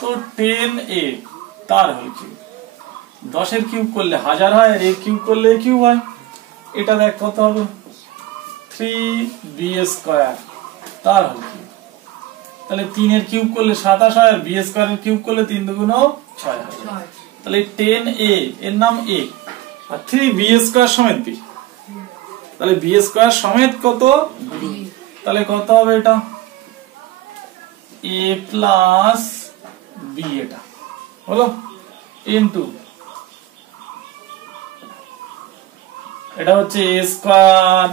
তো 10a তার whole cube, 10 এর কিউব করলে 1000 হয়, আর a কিউব করলে a কিউব হয়। এটা দেখ কত হবে, 3b স্কয়ার তার হোল কিউব। তাহলে 3 এর কিউব করলে 27 হয়, আর b স্কয়ার এর কিউব করলে 3 দুগুণ 6 হয়। তাহলে 10a এর নাম a, আর 3b স্কয়ার সমেত b। তাহলে b স্কয়ার সমেত কত b, তাহলে কত হবে এটা, a প্লাস b, এটা হলো ইনটু এটা হচ্ছে a স্কয়ার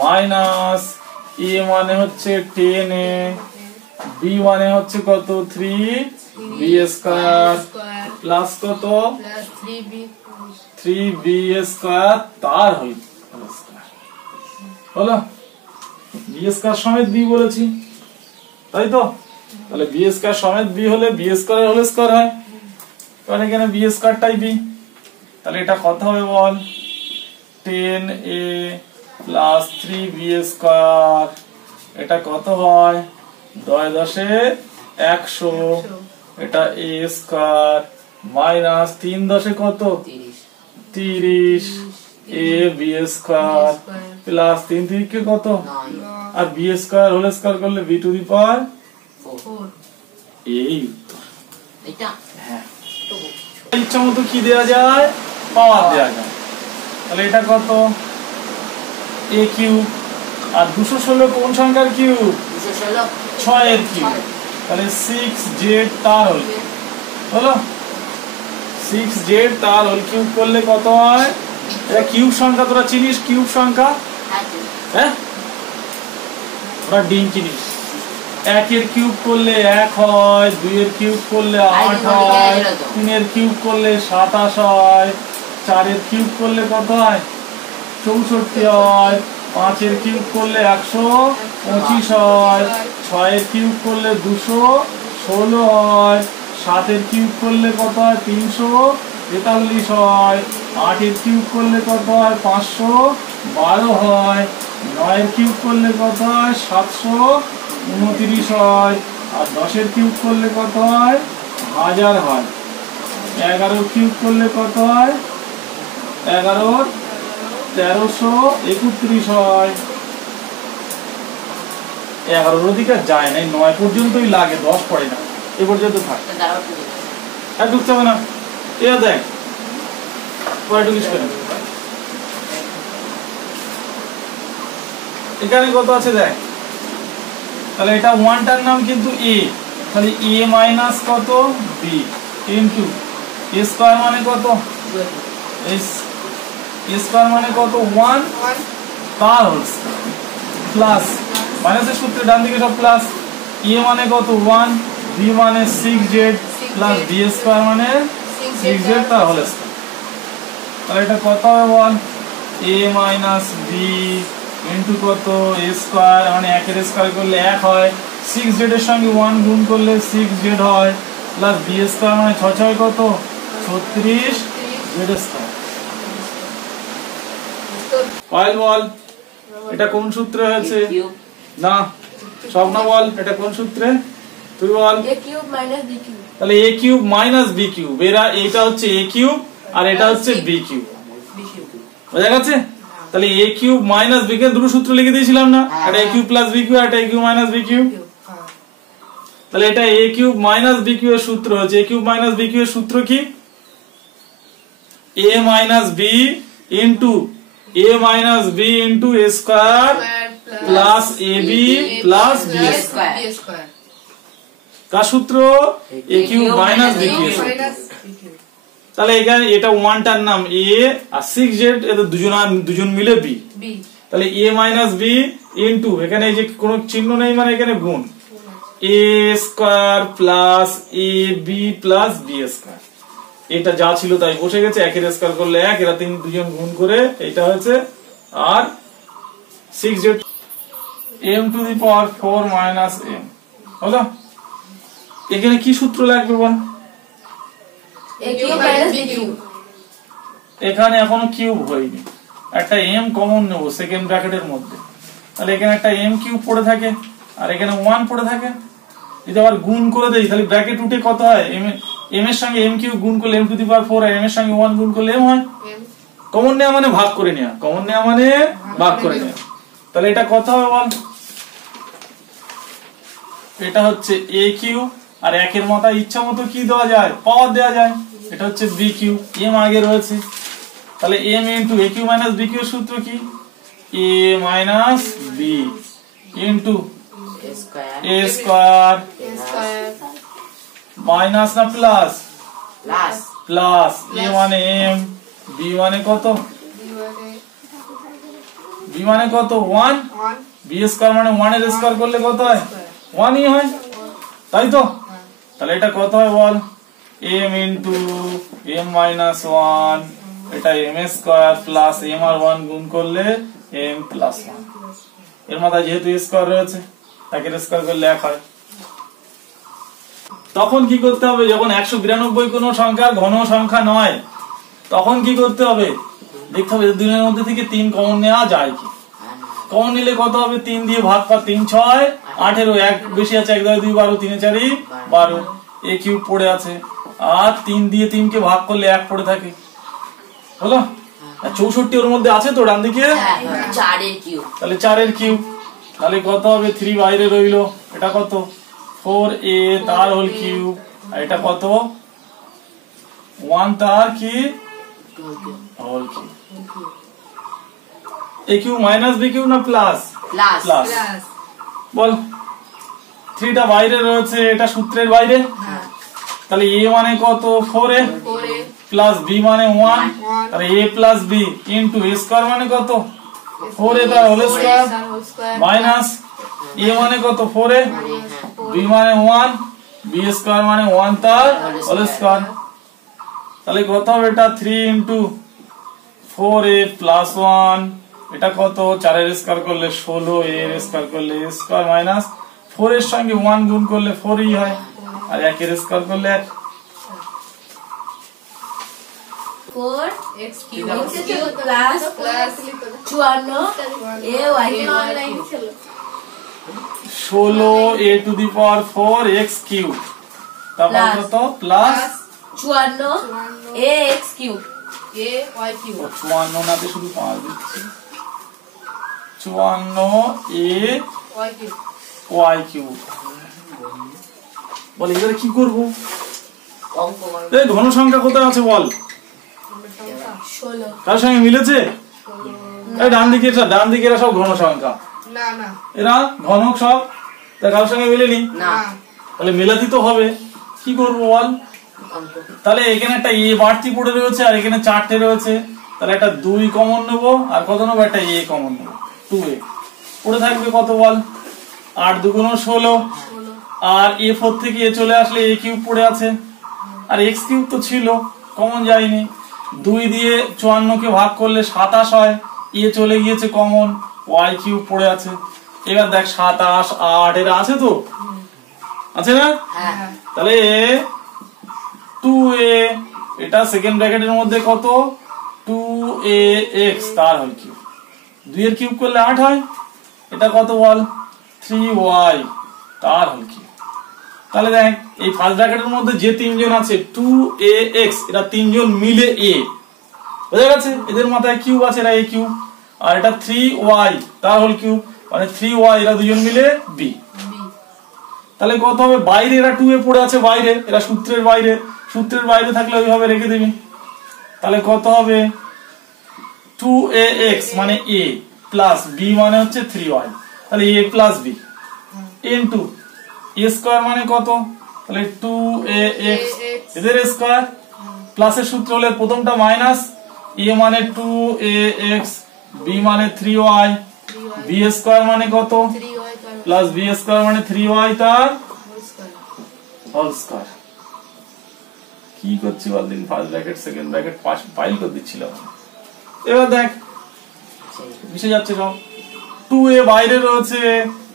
মাইনাস a মানে হচ্ছে 10a, b মানে হচ্ছে কত 3b স্কয়ার প্লাস কত 3b স্কয়ার তার হলো b স্কয়ার সমেত b বলেছি, তাই তো। তাহলে b স্কয়ার সমেত b হলে b স্কয়ার হোল স্কয়ার হয়, কারণ এখানে b স্কয়ারটাই b। তাহলে এটা কত হবে বল, 10a প্লাস 3b স্কয়ার, এটা কত হয় 10 10 100, এটা a স্কয়ার মাইনাস 3 10 কত 30, a b স্কয়ার প্লাস 3 3 কে কত, আর b স্কয়ার হোল স্কয়ার করলে b টু দি পাওয়ার 4। এই উত্তর এটা। হ্যাঁ, ইচ্ছা মতো কি দেওয়া যায়, পাওয়ার দেওয়া যায়। তাহলে এটা কত a কিউব, আর 216 কোন সংখ্যার কিউব, 6 এর কিউব। তাহলে 6z তার হোল হলো, 6z তার হোল কিউব করলে কত হয়, এটা কিউব সংখ্যা, তোরা চিনিস কিউব সংখ্যা, হ্যাঁ তোরা ডিম চিনিস। 1 এর কিউব করলে 1 হয়, 2 এর কিউব করলে 8 হয়, 3 এর কিউব করলে 27 হয়, 4 এর কিউব করলে কত হয় 64 হয়, 5 এর কিউব করলে 125 হয়, 6 এর কিউব করলে 216 হয়, 7 এর কিউব করলে কত হয় 343 হয়, 8 এর কিউব করলে কত হয় 512 হয়, 9 এর কিউব করলে কত হয় 729 হয়, আর 10 এর কিউব করলে কত হয় 1000 হয়, 11 এর কিউব করলে কত হয় 1331 হয়। 11 অধিক আর যায় না, 9 পর্যন্তই লাগে, 10 পড়ে না, এ পর্যন্ত থাক, আর ঢুকতে হবে না। এটা দেখ এখানে কত আছে দেখ, তাহলে এটা ওয়ানটার নাম কিন্তু a, তাহলে a মাইনাস কত b ইনটু a স্কয়ার মানে কত, a স্কয়ার মানে কত 1 তার হোল স্কয়ার প্লাস মাইনাসের সূত্রে ডান দিকে সব প্লাস, a মানে কত 1, b মানে 6z প্লাস b স্কয়ার মানে 6z তার হোল স্কয়ার। তাহলে এটা কত হবে বল, a মাইনাস b ইনটু কত a স্কয়ার, মানে 1 এর স্কয়ার করলে 1 হয়, 6z এর সঙ্গে 1 গুণ করলে 6z হয়, প্লাস b স্কয়ার মানে 6 6 কত 36 z স্কয়ার। পাইল বল এটা কোন সূত্রে হয়েছে, না সব না বল এটা কোন সূত্রে, তুই বল। a cube minus b cube, তাহলে a cube minus b cube, এরা এটা হচ্ছে a কিউব আর এটা হচ্ছে b কিউব, বুঝা গেছে। তাহলে a কিউব মাইনাস b কে দুটো সূত্র লিখে দিয়েছিলাম না, এটা a cube plus b cube, এটা a cube minus b cube. তাহলে এটা a cube minus b cube এর সূত্র হচ্ছে, a cube minus b cube এর সূত্র কি, a minus b into a minus b into a square plus ab plus b square. কার সূত্র, a cube minus b cube. তাহলে এখানে এটা ওয়ানটার নাম a আর 6z এটা দুজন মিলে b, তাহলে a মাইনাস b ইনটু এখানে এই যে কোনো চিহ্ন নেই মানে এখানে গুণ a square plus ab plus b square. এটা যা ছিল তাই বসে গেছে, 1 এর স্কয়ার করলে 1, এরা দুজন গুণ করে এটা হয়েছে, আর 6z m to the power 4 minus m হলো। এখানে কি সূত্র লাগবে বল, এখানে এখনো কিউব হয়নি, একটা m কমন নেব সেকেন্ড ব্র্যাকেটের মধ্যে, তাহলে এখানে একটা m কিউব পড়ে থাকে আর এখানে 1 পড়ে থাকে, যদি আবার গুণ করে দেই তাহলে ব্র্যাকেট উঠে কত হয়, m এর সঙ্গে m কিউব গুণ করলে m টু দি পাওয়ার 4 আর m এর সঙ্গে 1 গুণ করলে m হয়। কমন নেওয়া মানে ভাগ করে নেওয়া, কমন নেওয়া মানে ভাগ করে নেওয়া। তাহলে এটা কত হবে বল, এটা হচ্ছে a কিউব আর একের মাথায় ইচ্ছা মতো কি দেওয়া যায়, পাওয়ার দেওয়া যায়, এটা হচ্ছে b কিউব, m আগে রয়েছে। তাহলে m into a cube minus b cube সূত্র কি, a minus b into a square minus না প্লাস, প্লাস a মানে m, b মানে কত, b মানে কত 1, b স্কয়ার মানে 1 এর স্কয়ার করলে কত হয় 1 ই হয়, তাই তো। তাহলে এটা কত হয় বল, m ইনটু m মাইনাস 1, এটা m স্কয়ার প্লাস m আর 1 গুণ করলে m প্লাস 1, এর মাথায় যেহেতু স্কয়ার রয়েছে একের স্কয়ার করলে 1 হয়। তখন কি করতে হবে, যখন 192 কোনো সংখ্যার ঘন সংখ্যা নয় তখন কি করতে হবে, দেখতে হবে দুইয়ের মধ্যে থেকে 3 কমন নেওয়া যায় কি। কমন নিলে কত হবে, 3 দিয়ে ভাগ কর, 3 6 18, 1 বেশি আছে 1 2 2 12, 3 4 12, a কিউব পড়ে আছে, আর 3 দিয়ে 3 কে ভাগ করলে 1 পড়ে থাকে, হলো। আর 64 ওর মধ্যে আছে তো ডান দিকে, 4 এর কিউব, তাহলে 4 এর কিউব, তাহলে কত হবে 3 বাইরে রইলো, এটা কত 4a তার হোল কিউব, আর এটা কত 1 তার কি whole cube. a cube minus b cube না প্লাস, প্লাস বল, 3 টা বাইরে রয়েছে, এটা সূত্রের বাইরে, তাহলে a মানে কত 4a প্লাস b মানে 1, তাহলে a plus b into a square মানে কত 4a তার হোল স্কয়ার মাইনাস a মানে কত 4a, b মানে 1, b স্কয়ার মানে 1 তার হোল স্কয়ার, তাহলে কত হবে এটা 3 ইনটু 4a প্লাস 1, এটা কত 4 এর স্কয়ার করলে 16, a এর স্কয়ার করলে a স্কয়ার মাইনাস 4 এর সঙ্গে 1 গুণ করলে 4 ই হয়, আর 1 এর স্কয়ার করলে 1, 4x cube plus 54 a y cube 16 a two the power 4 x cube, তারপর কত plus 54 a x cube a y cube, 54 নাতে শুধু 5 দিচ্ছি, 54 a y কিউব। বল এবারে কি করব, অঙ্ক করব, এই ঘন সংখ্যা কোথায় আছে বল, 16 কার সঙ্গে মিলেছে, এই ডান দিকে, ডান দিকে এরা সব ঘন সংখ্যা, না না এরা ঘনক সব, তা কার সঙ্গে মিলেনি না, তাহলে মেলাতে তো হবে, কি করব বল, তাহলে এখানে একটা a বাড়তি পড়ে রয়েছে আর এখানে 4টে রয়েছে, তাহলে একটা 2 কমন নেব আর কত নেব, একটা a কমন নেব, 2a পড়ে থাকবে কত বল 8 2 16, আর a4 থেকে a চলে আসলে a কিউব পড়ে আছে, আর x কিউব তো ছিল কমন যায়নি, 2 দিয়ে 54 কে ভাগ করলে 27 হয়, a চলে গিয়েছে কমন, y কিউব পড়ে আছে। এবার দেখ 27 8 এরা আছে তো, আছে না, তাহলে 2a, এটা সেকেন্ড ব্র্যাকেটের মধ্যে কত 2ax তার হোল কিউব, 2 এর কিউব করলে 8 হয়, এটা কত বল 3y তার হোল কিউব। তাহলে দেখ এই ফার্স্ট ব্র্যাকেটের মধ্যে যে তিনজন আছে 2ax, এরা তিনজন মিলে a, বুঝা গেছে, এদের মাথায় কিউব আছে, এরা a কিউব, আর এটা 3y তার হোল কিউব মানে 3y, এরা দুজন মিলে b। তাহলে কত হবে, বাইরে এরা 2a পড়ে আছে বাইরে, এরা সূত্রের বাইরে, সূত্রের বাইরে থাকলে ওইভাবে রেখে দিবি, তাহলে কত হবে 2ax মানে a প্লাস b মানে হচ্ছে 3y, তাহলে a plus b into a square মানে কত, তাহলে 2ax এদের স্কয়ার, প্লাসের সূত্র হলে প্রথমটা মাইনাস, a মানে 2ax, b মানে 3y, b স্কয়ার মানে কত প্লাস b স্কয়ার মানে 3y তার হোল স্কয়ার। কি করছি বল দিন, first bracket second bracket file করে দিচ্ছিলাম। এবার দেখ মিশে যাচ্ছে সব, 2a বাইরে রয়েছে,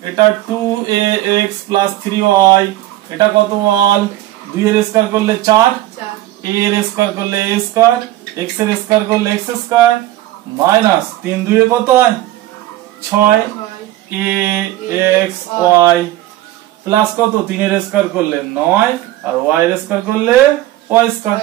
এটা 2ax প্লাস 3y, এটা কত বল 2 এর স্কয়ার করলে 4, a এর স্কয়ার করলে a স্কয়ার, x এর স্কয়ার করলে x স্কয়ার মাইনাস 3 2 কত হয় 6 a x y প্লাস কত 3 এর স্কয়ার করলে 9 আর y এর স্কয়ার করলে y স্কয়ার।